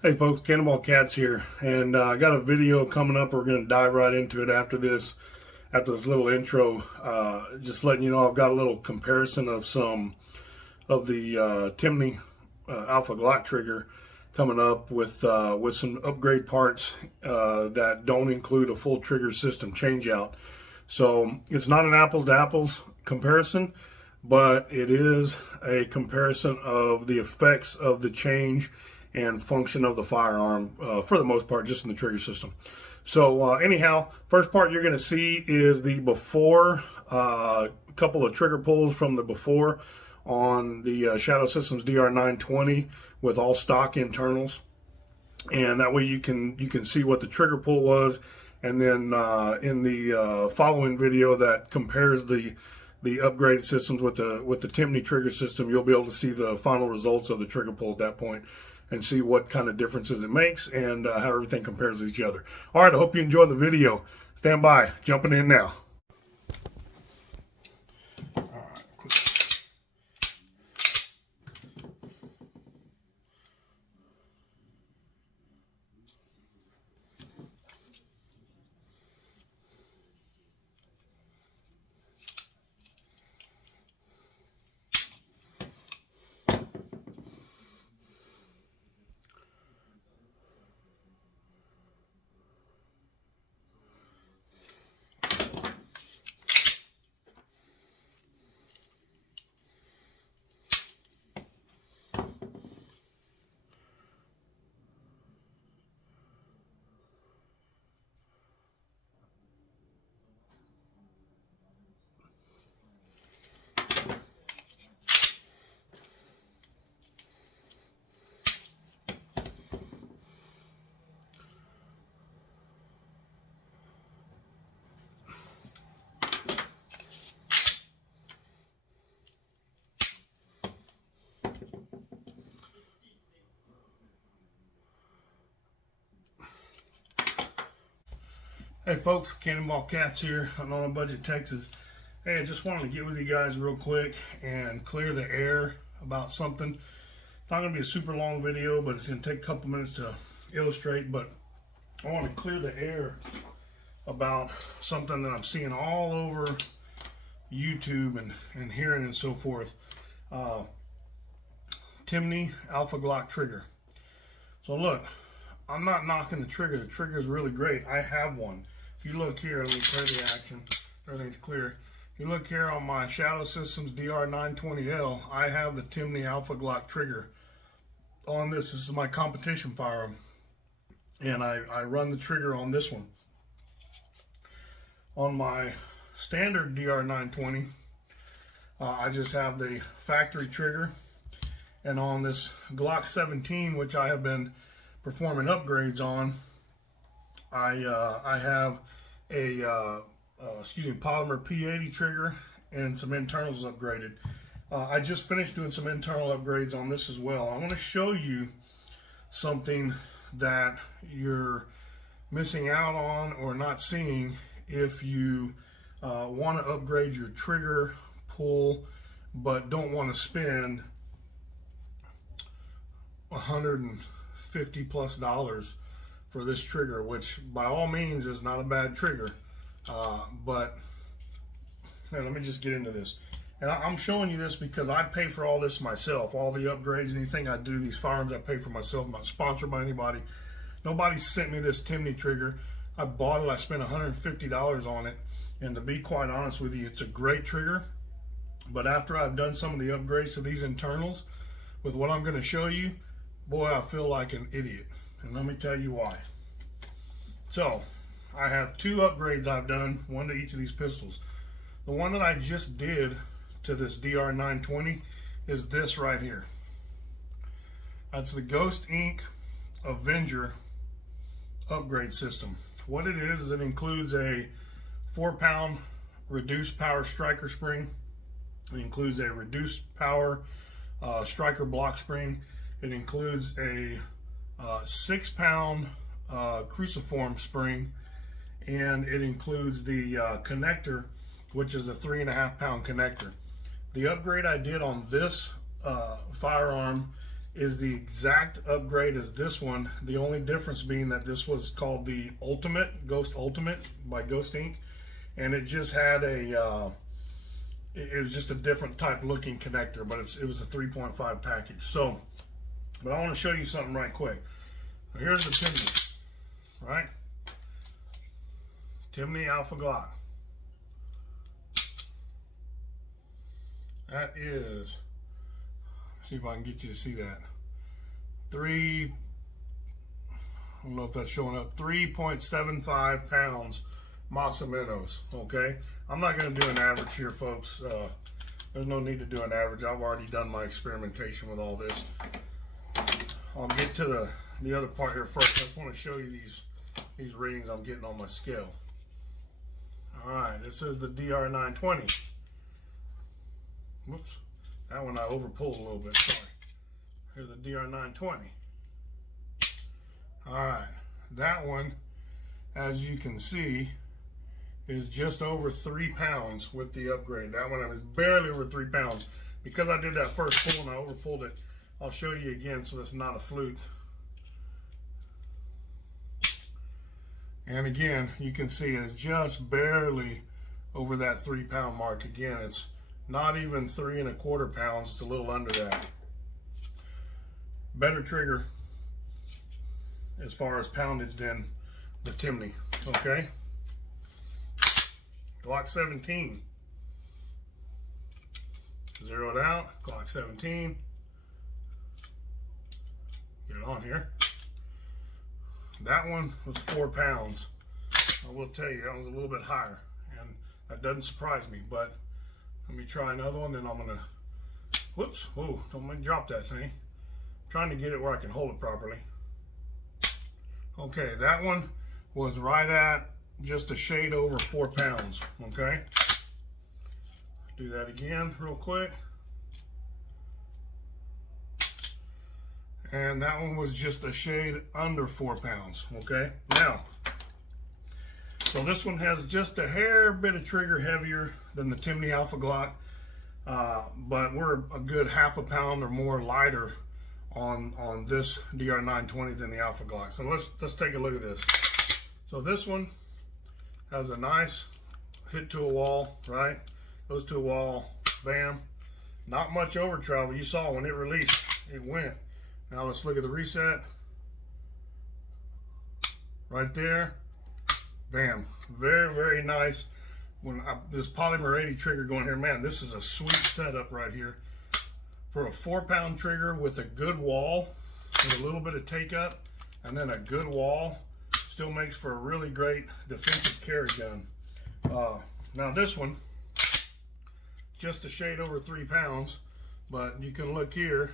Hey folks, Cannonball Cats here, and I got a video coming up. We're going to dive right into it after this little intro. Just letting you know I've got a little comparison of some of the Timney Alpha Glock trigger coming up with some upgrade parts that don't include a full trigger system changeout. So it's not an apples to apples comparison, but it is a comparison of the effects of the change and function of the firearm for the most part, just in the trigger system. So anyhow, first part you're going to see is the before, couple of trigger pulls from the before on the Shadow Systems DR920 with all stock internals, and that way you can see what the trigger pull was. And then in the following video that compares the upgraded systems with the Timney trigger system, you'll be able to see the final results of the trigger pull at that point and see what kind of differences it makes and how everything compares with each other. All right, I hope you enjoy the video. Stand by, jumping in now. Hey folks, Cannonball Cats here on a Budget, Texas. Hey, I just wanted to get with you guys real quick and clear the air about something. It's not going to be a super long video, but it's going to take a couple minutes to illustrate. But I want to clear the air about something that I'm seeing all over YouTube and hearing and so forth. Timney Alpha Glock trigger. So look, I'm not knocking the trigger. The trigger is really great. I have one. If you look here, let me clear the action. Everything's clear. If you look here on my Shadow Systems DR920L, I have the Timney Alpha Glock trigger on this. This is my competition firearm, and I run the trigger on this one. On my standard DR920, I just have the factory trigger, and on this Glock 17, which I have been performing upgrades on, I have a polymer P80 trigger and some internals upgraded. I just finished doing some internal upgrades on this as well. I want to show you something that you're missing out on or not seeing if you want to upgrade your trigger pull but don't want to spend $150+ for this trigger, which by all means is not a bad trigger, but man, let me just get into this. And I'm showing you this because I pay for all this myself. All the upgrades, anything I do, these firearms, I pay for myself. I'm not sponsored by anybody. Nobody sent me this Timney trigger. I bought it. I spent $150 on it, and to be quite honest with you, it's a great trigger. But after I've done some of the upgrades to these internals with what I'm going to show you, boy, I feel like an idiot. And let me tell you why. So, I have two upgrades I've done, one to each of these pistols. The one that I just did to this DR920 is this right here. That's the Ghost Inc. Avenger upgrade system. What it is it includes a 4-pound reduced power striker spring. It includes a reduced power striker block spring. It includes a 6-pound cruciform spring, and it includes the connector, which is a 3.5-pound connector. The upgrade I did on this firearm is the exact upgrade as this one. The only difference being that this was called the Ghost Ultimate by Ghost Inc. And it just had a, it was just a different type looking connector, but it was a 3.5 package. So, but I want to show you something right quick. Here's the Timney, right? Timney Alpha Glock. That is, see if I can get you to see that. I don't know if that's showing up, 3.75 pounds mas o menos, okay? I'm not going to do an average here, folks. There's no need to do an average. I've already done my experimentation with all this. I'll get to the other part here first. I just want to show you these readings I'm getting on my scale. All right, this is the DR920. Whoops, that one I overpulled a little bit, sorry. Here's the DR920. All right, that one, as you can see, is just over 3 pounds with the upgrade. That one is barely over 3 pounds. Because I did that first pull and I overpulled it, I'll show you again so it's not a fluke. And again, you can see it's just barely over that 3 pound mark. Again, it's not even 3 1/4 pounds, it's a little under that. Better trigger as far as poundage than the Timney, okay? Glock 17. Zeroed out, Glock 17. Get it on here. That one was 4 pounds. I will tell you, that was a little bit higher, and that doesn't surprise me, but let me try another one, then I'm gonna, whoops, whoa, don't make me drop that thing. I'm trying to get it where I can hold it properly. Okay, that one was right at just a shade over 4 pounds, okay? Do that again real quick. And that one was just a shade under 4 pounds, okay? Now, so this one has just a hair bit of trigger heavier than the Timney Alpha Glock, but we're a good ½ pound or more lighter on this DR920 than the Alpha Glock. So let's take a look at this. So this one has a nice hit to a wall, right? Goes to a wall, bam. Not much over travel. You saw when it released, it went. Now let's look at the reset. Right there, bam. Very, very nice. When this polymer 80 trigger going here, man, this is a sweet setup right here. For a 4 pound trigger with a good wall, with a little bit of take up, and then a good wall, still makes for a really great defensive carry gun. Now this one, just a shade over 3 pounds, but you can look here,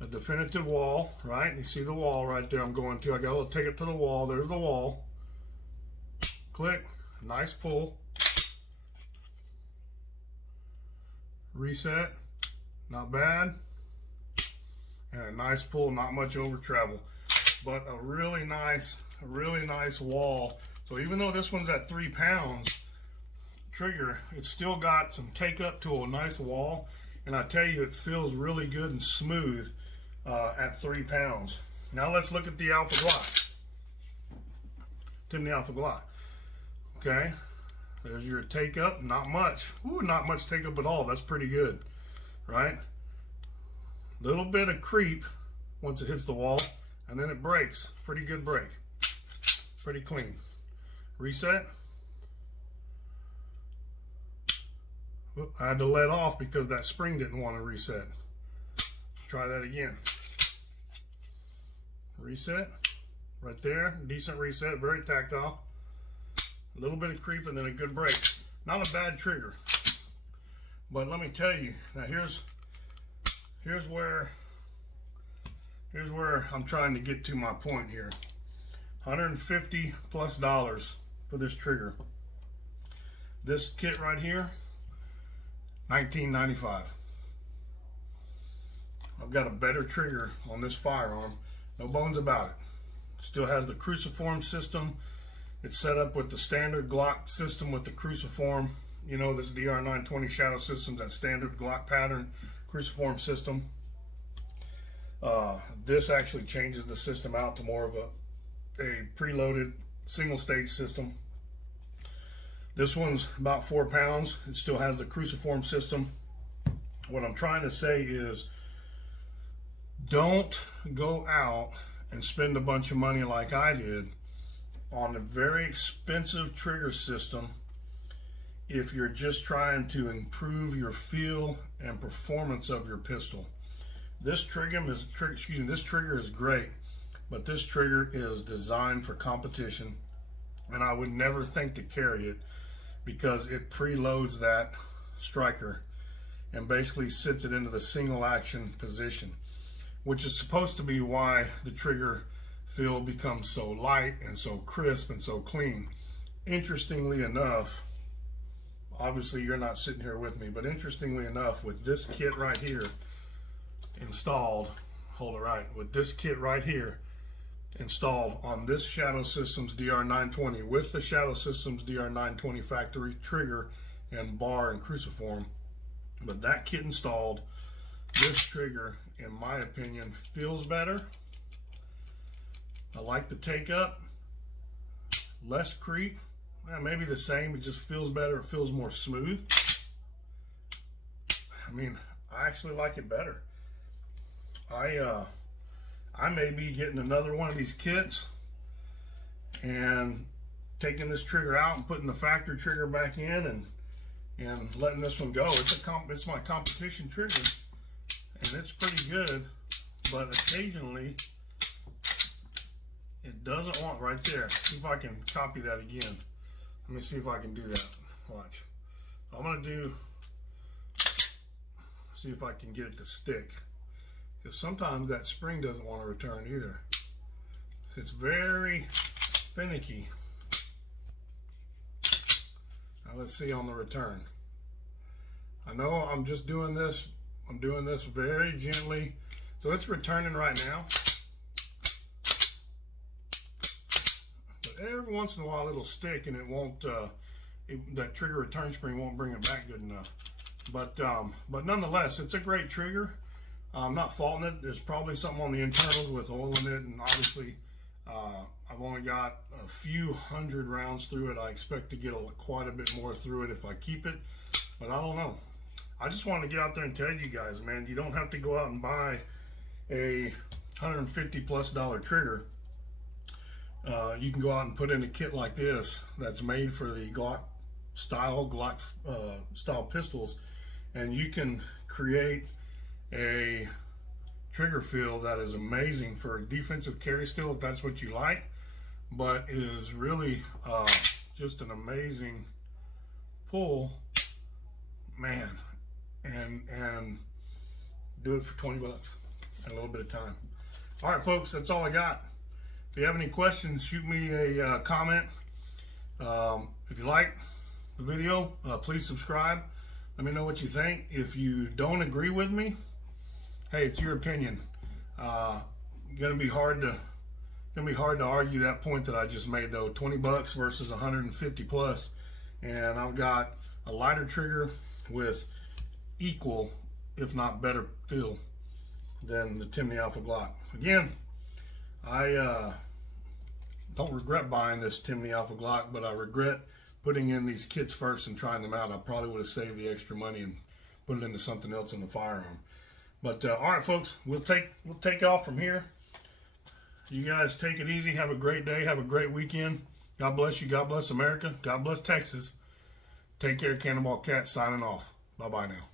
a definitive wall, right? You see the wall right there I'm going to. I got to take it to the wall. There's the wall. Click, nice pull. Reset, not bad. And a nice pull, not much over travel. But a really nice wall. So even though this one's at 3 pounds trigger, it's still got some take up to a nice wall. And I tell you, it feels really good and smooth at 3 pounds. Now let's look at the Alpha Glock. Timney Alpha Glock. Okay, there's your take up, not much. Ooh, not much take up at all. That's pretty good, right? Little bit of creep once it hits the wall, and then it breaks. Pretty good break. Pretty clean. Reset. Oop, I had to let off because that spring didn't want to reset. Try that again. Reset. Right there. Decent reset. Very tactile. A little bit of creep and then a good break. Not a bad trigger. But let me tell you, now here's where I'm trying to get to my point here. $150+ for this trigger. This kit right here, $19.95. I've got a better trigger on this firearm. No bones about it. Still has the cruciform system. It's set up with the standard Glock system with the cruciform. You know, this DR920 Shadow Systems, that standard Glock pattern cruciform system. This actually changes the system out to more of a preloaded single stage system. This one's about 4 pounds. It still has the cruciform system. What I'm trying to say is, don't go out and spend a bunch of money like I did on a very expensive trigger system if you're just trying to improve your feel and performance of your pistol. This trigger is great, but this trigger is designed for competition, and I would never think to carry it because it preloads that striker and basically sits it into the single action position, which is supposed to be why the trigger feel becomes so light and so crisp and so clean. Interestingly enough, obviously you're not sitting here with me, but interestingly enough, with this kit right here installed, hold it right, with this kit right here installed on this Shadow Systems DR920 with the Shadow Systems DR920 factory trigger and bar and cruciform, but that kit installed, this trigger, in my opinion, feels better. I like the take up, less creep, maybe the same, it just feels better, it feels more smooth. I mean, I actually like it better. I may be getting another one of these kits and taking this trigger out and putting the factory trigger back in and letting this one go. It's my competition trigger, and it's pretty good, but occasionally it doesn't want right there. See if I can copy that again. Let me see if I can do that. Watch. I'm gonna see if I can get it to stick, because sometimes that spring doesn't want to return either. It's very finicky. Now let's see on the return. I know I'm just doing this, I'm doing this very gently. So it's returning right now. But every once in a while it'll stick and it won't, that trigger return spring won't bring it back good enough. But nonetheless, it's a great trigger. I'm not faulting it. There's probably something on the internals with oil in it, and obviously I've only got a few hundred rounds through it. I expect to get quite a bit more through it if I keep it, but I don't know. I just wanted to get out there and tell you guys, man, you don't have to go out and buy a $150+ trigger. You can go out and put in a kit like this that's made for the Glock style pistols, and you can create a trigger feel that is amazing for a defensive carry still, if that's what you like, but is really just an amazing pull, man, and do it for 20 bucks and a little bit of time. All right, folks, that's all I got. If you have any questions, shoot me a comment. If you like the video, please subscribe. Let me know what you think. If you don't agree with me, hey, it's your opinion. Gonna be hard to argue that point that I just made though. 20 bucks versus 150 plus, and I've got a lighter trigger with equal, if not better, feel than the Timney Alpha Glock. Again, I don't regret buying this Timney Alpha Glock, but I regret putting in these kits first and trying them out. I probably would have saved the extra money and put it into something else in the firearm. But all right, folks, we'll take off from here. You guys take it easy. Have a great day. Have a great weekend. God bless you. God bless America. God bless Texas. Take care. Cannonball Cat signing off. Bye-bye now.